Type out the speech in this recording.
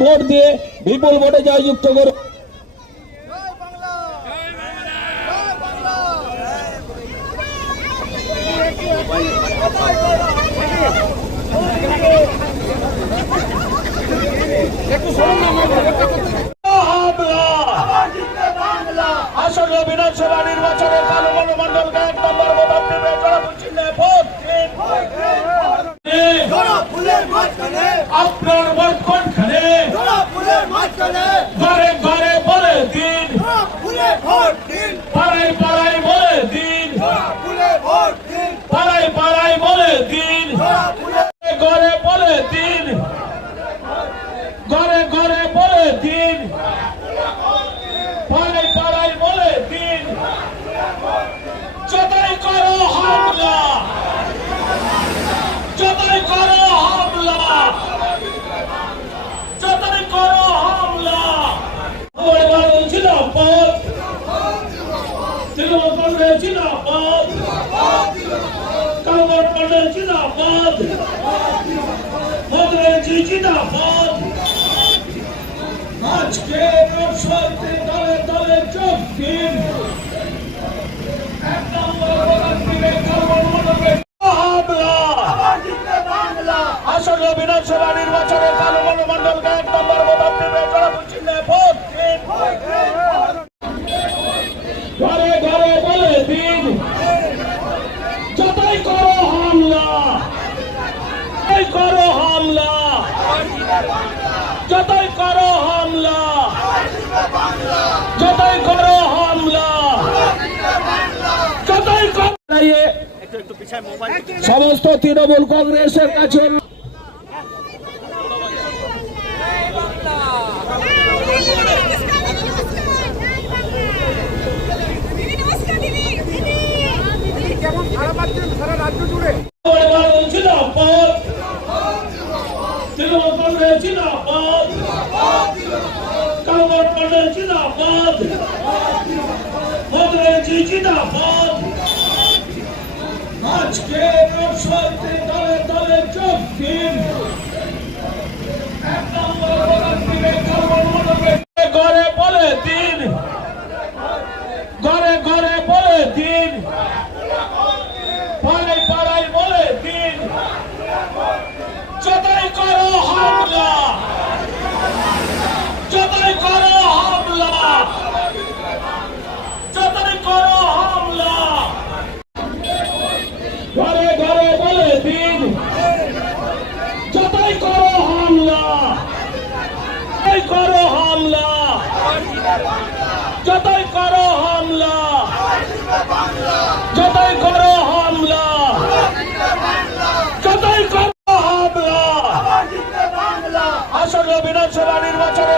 Vote দিয়ে বিপুল ভোটে জয়যুক্ত করুন। আসন্ন বিধানসভা নির্বাচনে কালুমন মন্ডলকে 1 নম্বর বোতাম টিপে জোড়াফুল চিহ্নে ভোট দিন। আপনার ভোট কোনখানে? ঘরে ঘরে বলে দিন, পাড়ায় পাড়ায় বলে দিন, পাড়ায় পাড়ায় বলে দিন, ঘরে বলে দিন, ঘরে ঘরে বলে দিন, পাড়ায় পাড়ায় বলে দিন। যতই করো হামলা, যতই করো হামলা, যতই করো হামলা। আমার বাড়ি জিন্দাবাদ, তৃণমূল কংগ্রেস জিন্দাবাদ, কালুমন মন্ডল জিন্দাবাদ, মন্ত্রী জিন্দাবাদ। আজকে লোকসভাতে দলে দলে যোগ দিন। 1 নম্বর বোতাম টিপে কালুমন মন্ডলকে হামলা। আসন্ন বিধানসভা নির্বাচনে কালুমন মন্ডলকে 1 নম্বর বোতাম টিপে জোড়াফুল চিহ্নে ভোট দিন। ঘরে ঘরে বলে দিন, যতই করো হামলা, যতই করো হামলা, যতই করো হামলা, যতই করো হামলা, যতই করো। সমস্ত তৃণমূল কংগ্রেসের কাছে জিন্দাবাদ, তৃণমূল কংগ্রেস জিন্দাবাদ, কালুমন মন্ডল জিন্দাবাদ, মন্ত্রী জিন্দাবাদ। আজকে লোকসভাতে দলে দলে যোগ দিন। 1 নম্বর বোতাম টিপে কালুমন মন্ডলকে ঘরে বলে দিন, ঘরে ঘরে বলে দিন, পাড়ায় পাড়ায় বলে দিন। যতই করো হামলা, যতই করো হামলা, যতই করো হামলা। ঘরে ঘরে বলে দিন, যতই করো হামলা, যতই করো হামলা, যতই করো হামলা, যতই করো হামলা, যতই করো হামলা। আসন্ন বিধানসভা নির্বাচনে